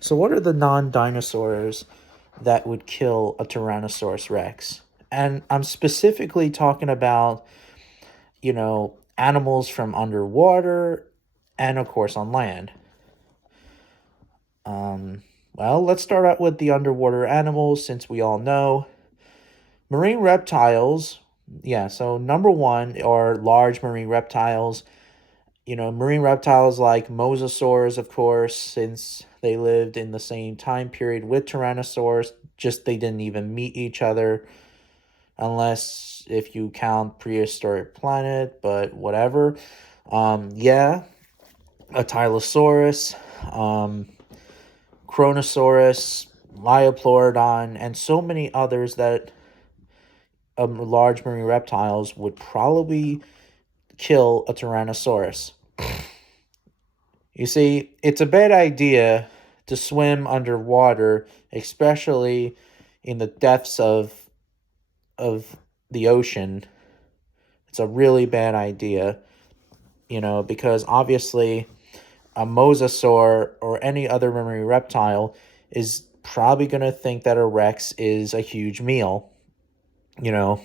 So what are the non-dinosaurs that would kill a Tyrannosaurus Rex? And I'm specifically talking about, animals from underwater and of course on land. Um, well, let's start out with the underwater animals since we all know. Marine reptiles, yeah, so number one are large marine reptiles. Marine reptiles like mosasaurs, of course, since they lived in the same time period with tyrannosaurs, just they didn't even meet each other, unless if you count prehistoric planet, but whatever. Yeah, a Tylosaurus, Chronosaurus, Liopleurodon, and so many others that large marine reptiles would probably kill a Tyrannosaurus. You see, it's a bad idea to swim underwater, especially in the depths of the ocean. It's a really bad idea, because obviously a mosasaur or any other marine reptile is probably going to think that a rex is a huge meal, you know.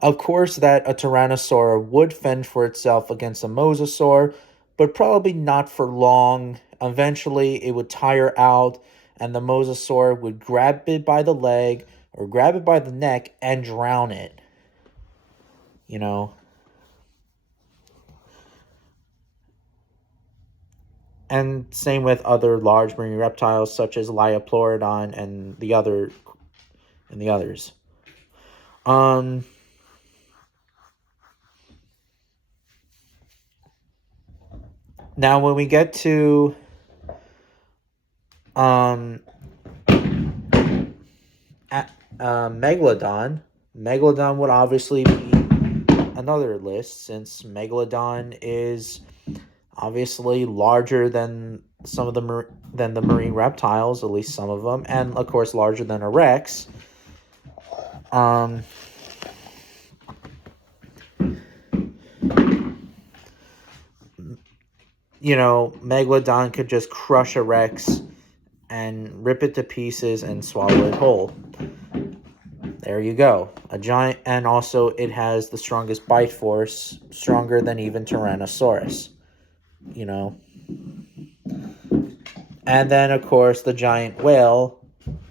Of course, that a tyrannosaur would fend for itself against a mosasaur, but probably not for long. Eventually, it would tire out, and the mosasaur would grab it by the leg or grab it by the neck and drown it. You know, and same with other large marine reptiles such as Liopleurodon and the others. Um, Now when we get to um Megalodon. Megalodon would obviously be another list since Megalodon is obviously larger than some of the marine reptiles, at least some of them, and of course larger than a rex. Um, Megalodon could just crush a rex and rip it to pieces and swallow it whole. There you go. A giant, and also it has the strongest bite force, stronger than even Tyrannosaurus. And then, of course, the giant whale,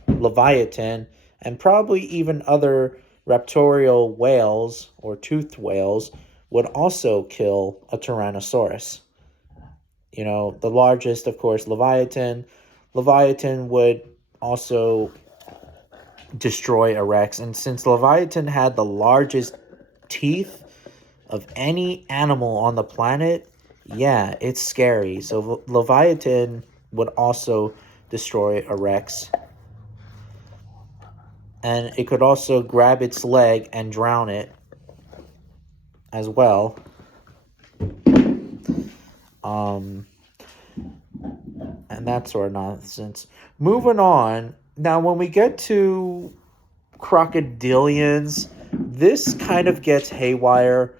Leviathan, and probably even other raptorial whales or toothed whales would also kill a Tyrannosaurus. The largest, of course, Leviathan. Leviathan would also destroy a Rex. And since Leviathan had the largest teeth of any animal on the planet, yeah, it's scary. So Leviathan would also destroy a Rex. And it could also grab its leg and drown it as well. And that sort of nonsense. Moving on. Now, when we get to crocodilians, this kind of gets haywire.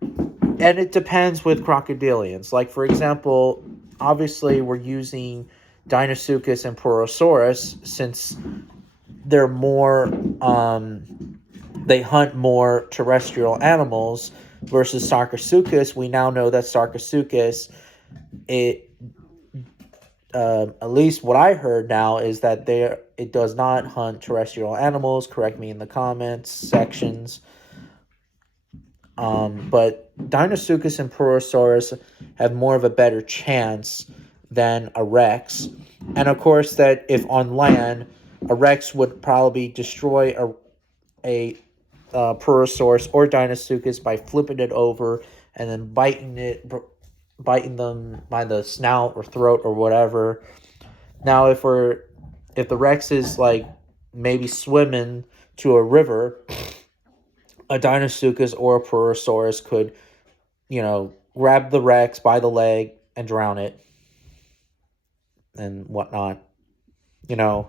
And it depends with crocodilians. Like, for example, obviously we're using Deinosuchus and Porosaurus since they're more, they hunt more terrestrial animals versus Sarcosuchus. We now know that Sarcosuchus, at least what I heard now is that it does not hunt terrestrial animals. Correct me in the comments sections. But Deinosuchus and Porosaurus have more of a better chance than a Rex. And of course that if on land, a Rex would probably destroy a Porosaurus or Deinosuchus by flipping it over and then biting them by the snout or throat or whatever. Now, if the Rex is like maybe swimming to a river, a Deinosuchus or a Porosaurus could, grab the Rex by the leg and drown it and whatnot, And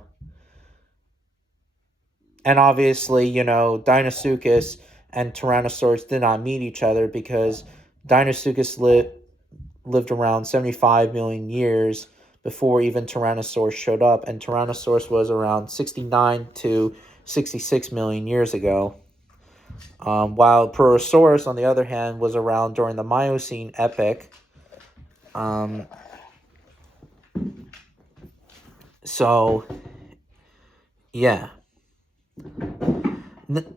obviously, Deinosuchus and Tyrannosaurus did not meet each other because Deinosuchus lived around 75 million years before even Tyrannosaurus showed up, and Tyrannosaurus was around 69 to 66 million years ago. While Purosaurus, on the other hand, was around during the Miocene epoch. So, yeah.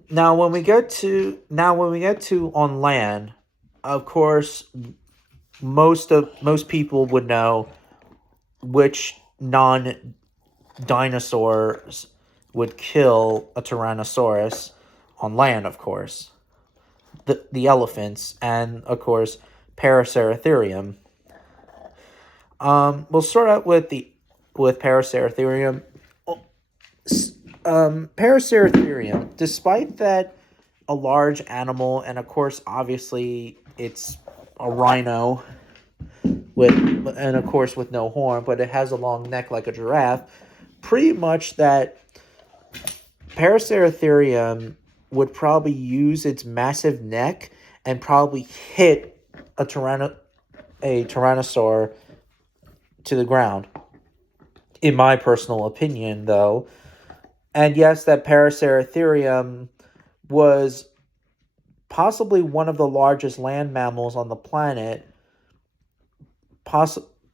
Now, when we get to on land, of course, most people would know which non-dinosaurs would kill a Tyrannosaurus on land, of course. The elephants, and of course Paraceratherium. We'll start out with Paraceratherium. Paraceratherium, despite that a large animal, and of course obviously it's a rhino with no horn, but it has a long neck like a giraffe. Pretty much that Paraceratherium would probably use its massive neck and probably hit a tyrannosaur to the ground. In my personal opinion, though. And yes, that Paraceratherium was possibly one of the largest land mammals on the planet.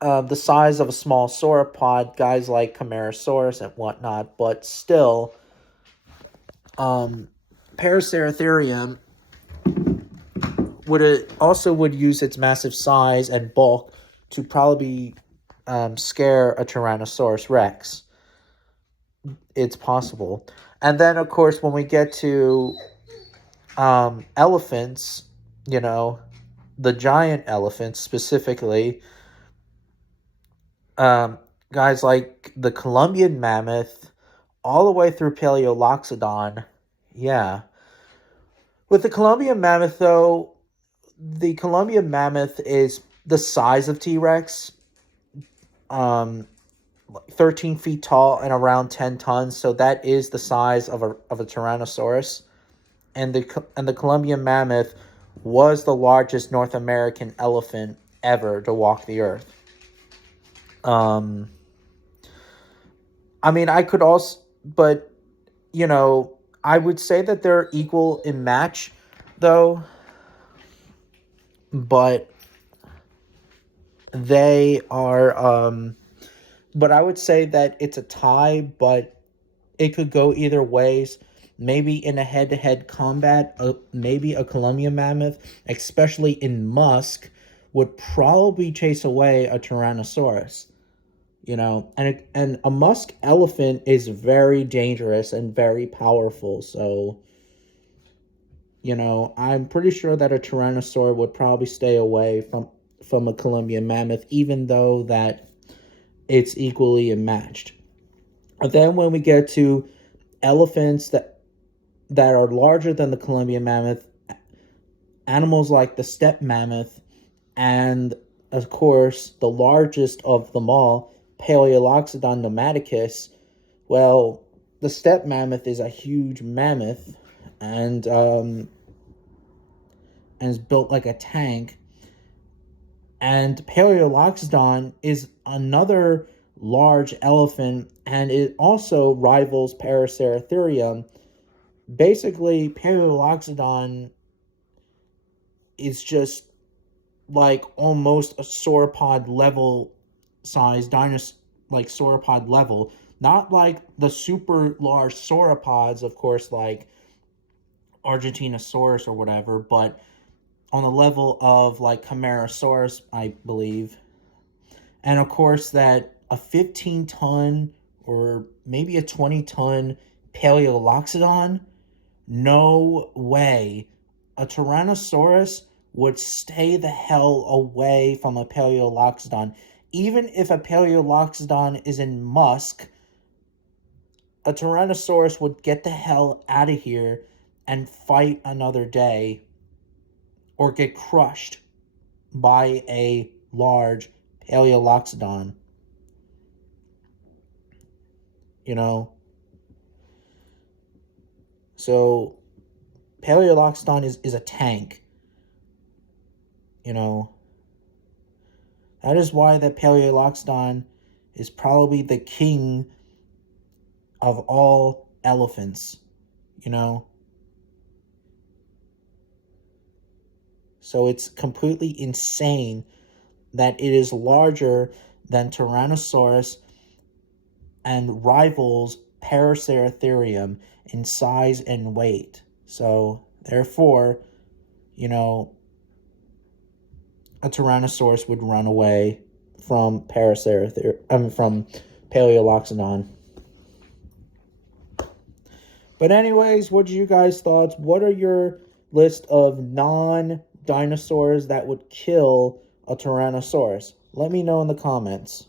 The size of a small sauropod, guys like Camarasaurus and whatnot, but still, Paraceratherium would use its massive size and bulk to probably scare a Tyrannosaurus Rex. It's possible. And then, of course, when we get to elephants, the giant elephants specifically, guys like the Columbian mammoth, all the way through Paleoloxodon. Yeah. With the Columbian mammoth, though, the Columbian mammoth is the size of T-Rex, 13 feet tall and around 10 tons. So that is the size of a Tyrannosaurus. And the Columbian mammoth was the largest North American elephant ever to walk the earth. I mean, I could also, but, I would say that they're equal in match, though. But they are, but I would say that it's a tie, but it could go either ways. Maybe in a head-to-head combat, maybe a Columbian mammoth, especially in musk, would probably chase away a Tyrannosaurus. And a musk elephant is very dangerous and very powerful. So, I'm pretty sure that a Tyrannosaur would probably stay away from a Columbian mammoth, even though that it's equally matched. And then when we get to elephants that are larger than the Columbian mammoth, animals like the steppe mammoth, and of course the largest of them all, Paleoloxodon nomadicus. Well, the steppe mammoth is a huge mammoth, and is built like a tank. And Paleoloxodon is another large elephant, and it also rivals Paraceratherium. Basically, Paleoloxodon is just like almost a sauropod level size dinosaur, like sauropod level. Not like the super large sauropods, of course, like Argentinosaurus or whatever, but on the level of like Camarasaurus, I believe. And of course that a 15-ton or maybe a 20-ton Paleoloxodon, no way. A Tyrannosaurus would stay the hell away from a Paleoloxodon. Even if a Paleoloxodon is in musk, a Tyrannosaurus would get the hell out of here and fight another day, or get crushed by a large Paleoloxodon. So Paleoloxodon is a tank. That is why that Paleoloxodon is probably the king of all elephants, you know? So it's completely insane that it is larger than Tyrannosaurus and rivals Paraceratherium in size and weight. So, therefore, you know, a Tyrannosaurus would run away from from Paleoloxodon. But anyways, what are you guys' thoughts? What are your list of non-dinosaurs that would kill a Tyrannosaurus? Let me know in the comments.